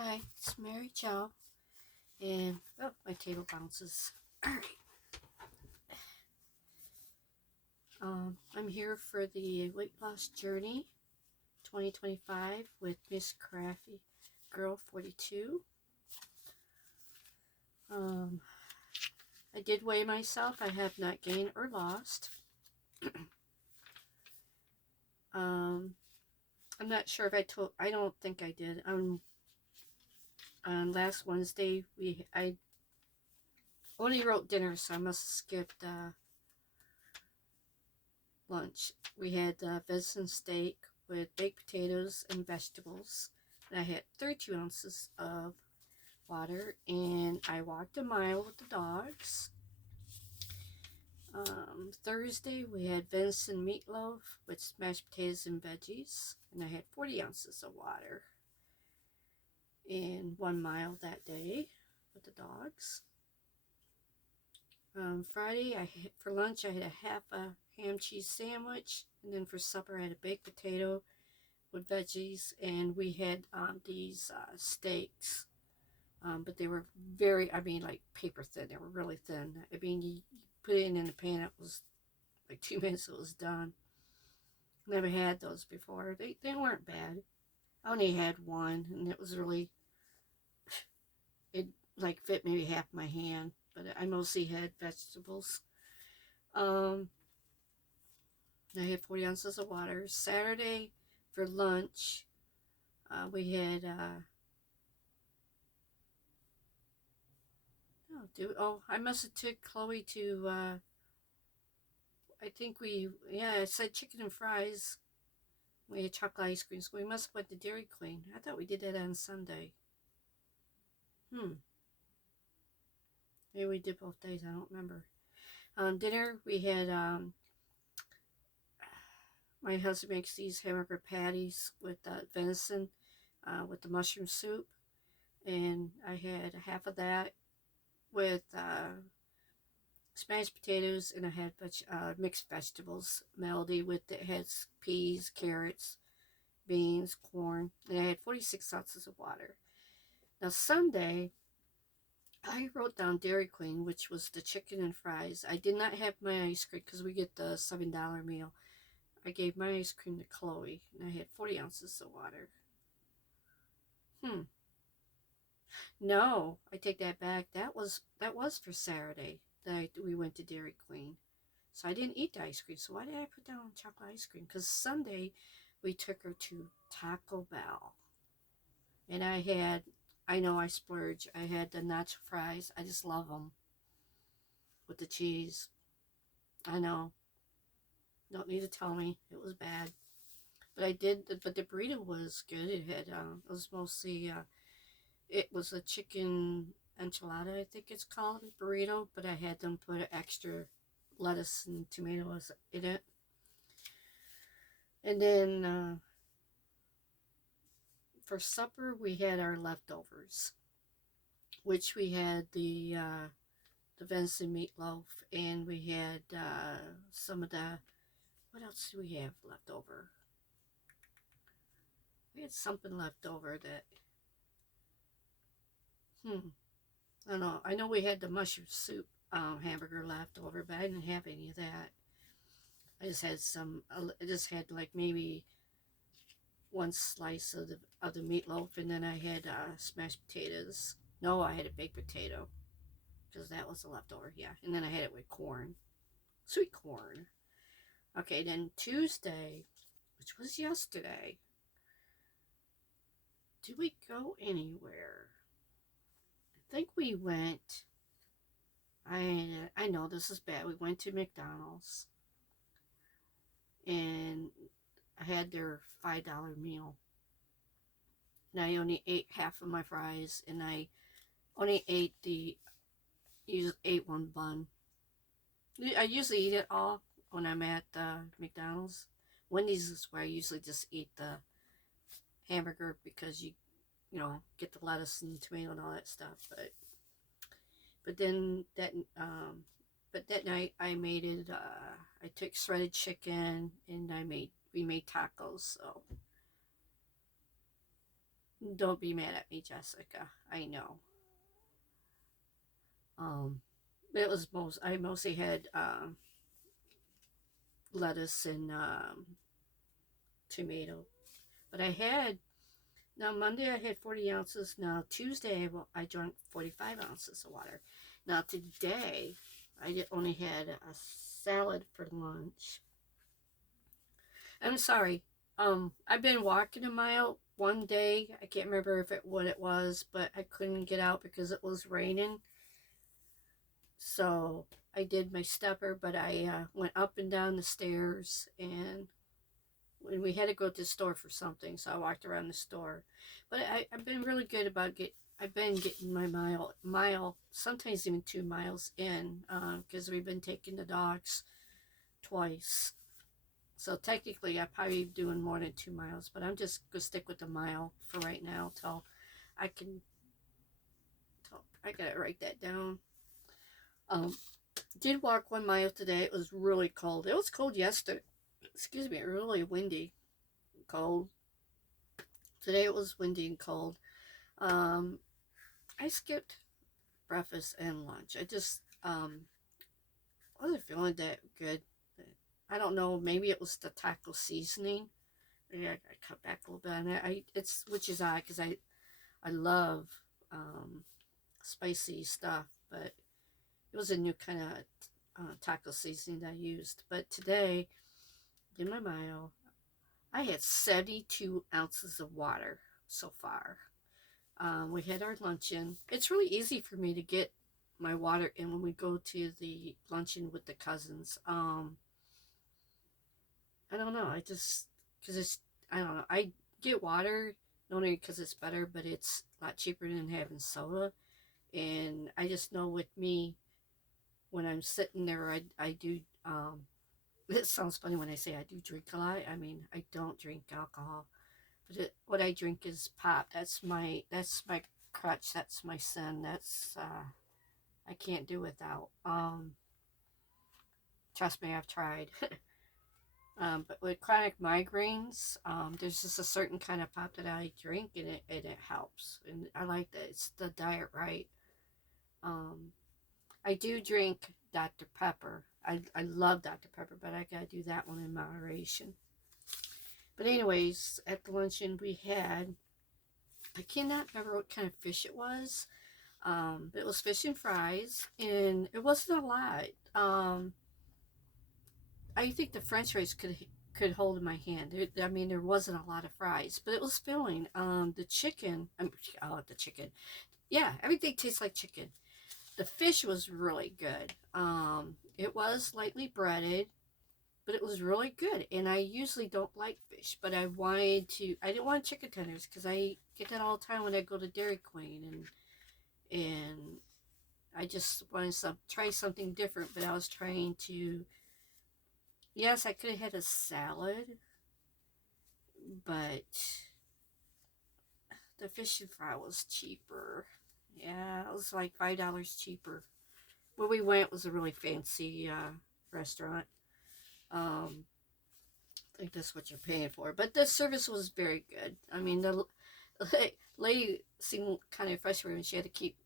Hi, it's Mary Jo, and oh, my table bounces. Alright, I'm here for the Weight Loss Journey 2025 with Miss Crafty Girl 42. Um, I did weigh myself. I have not gained or lost. um, I'm not sure if I don't think I did. On last Wednesday, I only wrote dinner, so I must have skipped lunch. We had venison steak with baked potatoes and vegetables. And I had 32 ounces of water, and I walked a mile with the dogs. Thursday, we had venison meatloaf with mashed potatoes and veggies, and I had 40 ounces of water. And 1 mile that day with the dogs. Friday, for lunch, I had a half a ham cheese sandwich, and then for supper, I had a baked potato with veggies, and we had these steaks, but they were like paper thin. They were really thin. I mean, you put it in the pan, it was like 2 minutes, it was done. Never had those before. They weren't bad. I only had one, and it was really, it like fit maybe half my hand, but I mostly had vegetables. Um, I had 40 ounces of water. Saturday for lunch, we had I must have took Chloe to I think I said chicken and fries. We had chocolate ice cream, so we must have went to Dairy Queen. I thought we did that on Sunday. Maybe we did both days, I don't remember. Dinner, we had, my husband makes these hamburger patties with venison, with the mushroom soup. And I had half of that with smashed potatoes, and I had mixed vegetables. Melody with it has peas, carrots, beans, corn, and I had 46 ounces of water. Now Sunday, I wrote down Dairy Queen, which was the chicken and fries. I did not have my ice cream because we get the $7 meal. I gave my ice cream to Chloe, and I had 40 ounces of water. No, I take that back. That was for Saturday that we went to Dairy Queen. So I didn't eat the ice cream. So why did I put down chocolate ice cream? Because Sunday we took her to Taco Bell. And I know I splurge. I had the nacho fries. I just love them with the cheese. I know. Don't need to tell me. It was bad. But the burrito was good. It was mostly, it was a chicken enchilada, I think it's called, a burrito. But I had them put extra lettuce and tomatoes in it. And then for supper, we had our leftovers, which we had the venison meatloaf, and we had some of the, what else do we have left over? We had something left over that, I don't know. I know we had the mushroom soup hamburger left over, but I didn't have any of that. I just had like maybe one slice of the meatloaf, and then I had smashed potatoes. No, I had a baked potato, because that was a leftover, yeah. And then I had it with corn, sweet corn. Okay, then Tuesday, which was yesterday, did we go anywhere? I think we went. I know this is bad. We went to McDonald's, and I had their $5 meal. And I only ate half of my fries, and I only ate one bun. I usually eat it all when I'm at McDonald's. Wendy's is where I usually just eat the hamburger, because you get the lettuce and tomato and all that stuff. But then that night I made it. I took shredded chicken, and we made tacos. So Don't be mad at me, Jessica. I know. Um, it was I mostly had lettuce and tomato. But I had, now Monday I had 40 ounces. Now Tuesday I drank 45 ounces of water. Now today I only had a salad for lunch. I'm sorry. I've been walking a mile one day. I can't remember what it was, but I couldn't get out because it was raining. So I did my stepper, but I went up and down the stairs, and when we had to go to the store for something, so I walked around the store. But I've been really good about I've been getting my mile, sometimes even 2 miles in, because we've been taking the dogs twice. So technically, I'm probably doing more than 2 miles, but I'm just gonna stick with the mile for right now till I can. I gotta write that down. Um, did walk 1 mile today. It was really cold. It was cold yesterday. Excuse me, really windy, cold. Today it was windy and cold. Um, I skipped breakfast and lunch. I just wasn't feeling that good. I don't know. Maybe it was the taco seasoning. Maybe I cut back a little bit on it. It's which is odd because I love um, spicy stuff, but it was a new kind of taco seasoning that I used. But today, in my mile, I had 72 ounces of water so far. We had our luncheon. It's really easy for me to get my water in when we go to the luncheon with the cousins. I don't know. I just, because it's, I don't know. I get water not only because it's better, but it's a lot cheaper than having soda. And I just know with me, when I'm sitting there, I do, it sounds funny when I say I do drink a lot. I mean, I don't drink alcohol, but what I drink is pop. That's my crutch. That's my sin. That's I can't do without. Trust me, I've tried. But with chronic migraines, there's just a certain kind of pop that I drink, and it helps. And I like that. It's the diet right. Um, I do drink Dr. Pepper. I love Dr. Pepper, but I gotta do that one in moderation. But anyways, at the luncheon we had, I cannot remember what kind of fish it was. But it was fish and fries, and it wasn't a lot. I think the French fries could hold in my hand. I mean, there wasn't a lot of fries, but it was filling. The chicken, the chicken. Yeah, everything tastes like chicken. The fish was really good. It was lightly breaded, but it was really good. And I usually don't like fish, but I didn't want chicken tenders because I get that all the time when I go to Dairy Queen, and I just wanted to try something different. But I was trying to. Yes, I could have had a salad, but the fish and fry was cheaper. Yeah, it was like $5 cheaper. Where we went was a really fancy restaurant. Um, I think that's what you're paying for. But the service was very good. I mean, the lady seemed kind of frustrated when she had to keep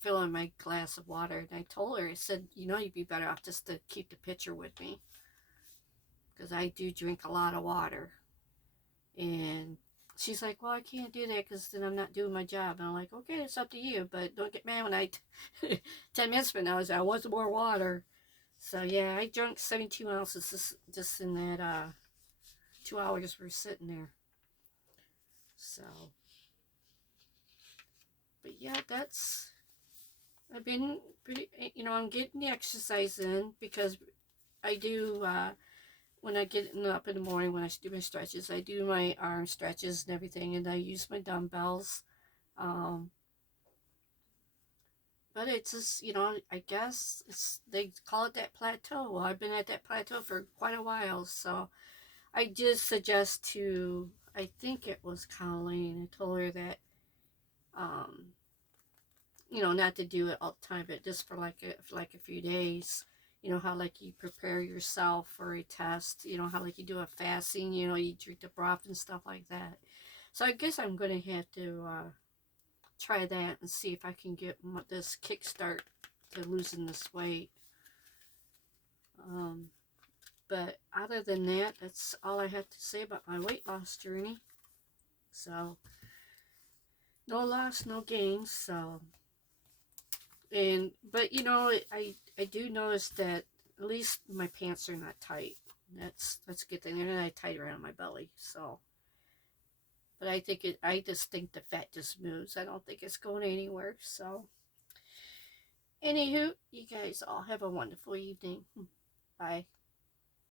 filling my glass of water. And I told her, I said, you'd be better off just to keep the pitcher with me. Because I do drink a lot of water. And she's like, well, I can't do that because then I'm not doing my job. And I'm like, okay, it's up to you. But don't get mad when 10 minutes from now, I want some more water. So yeah, I drank 72 ounces just in that 2 hours we're sitting there. So, but yeah, I've been pretty, I'm getting the exercise in because I do, when I get up in the morning, when I do my stretches, I do my arm stretches and everything, and I use my dumbbells. Um, but it's just, I guess they call it that plateau. Well, I've been at that plateau for quite a while, so I just suggest I think it was Colleen, I told her that, um, not to do it all the time, but just for like a few days. You know how like you prepare yourself for a test. You know how like you do a fasting. You drink the broth and stuff like that. So I guess I'm going to have to try that and see if I can get this kickstart to losing this weight. Um, but other than that, that's all I have to say about my weight loss journey. So no loss, no gains. So but you know, I do notice that at least my pants are not tight. That's a good thing. They're not tight around my belly. So, but I just think the fat just moves. I don't think it's going anywhere. So, anywho, you guys all have a wonderful evening. Bye.